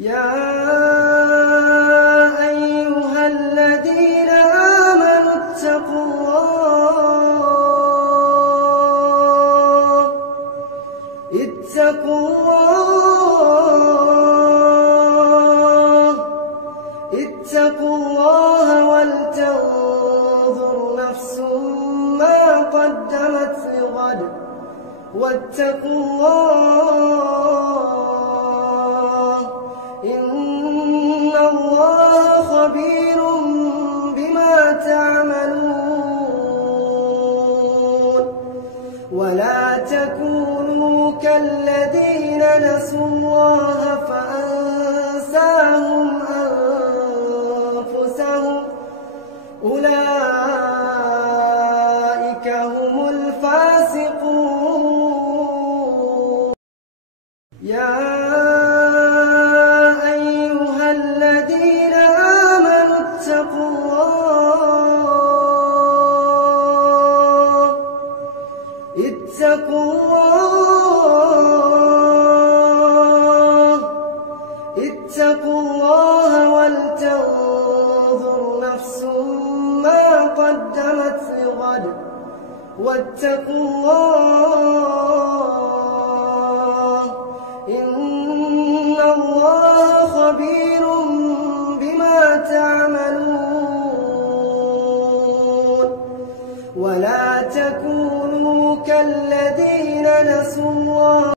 يا أيها الذين آمنوا اتقوا الله ولتنظر نفس ما قدمت لغد واتقوا الله إن الله خبير بما تعملون. ولا تكونوا كالذين نسوا الله فأنساهم أنفسهم أولئك هم الفاسقون. يا أيها الذين آمنوا اتقوا الله ولتنظر نفس ما قدمت لغد واتقوا الله إن الله خبير بما تعملون. ولا تكونوا كالذين نسوا الله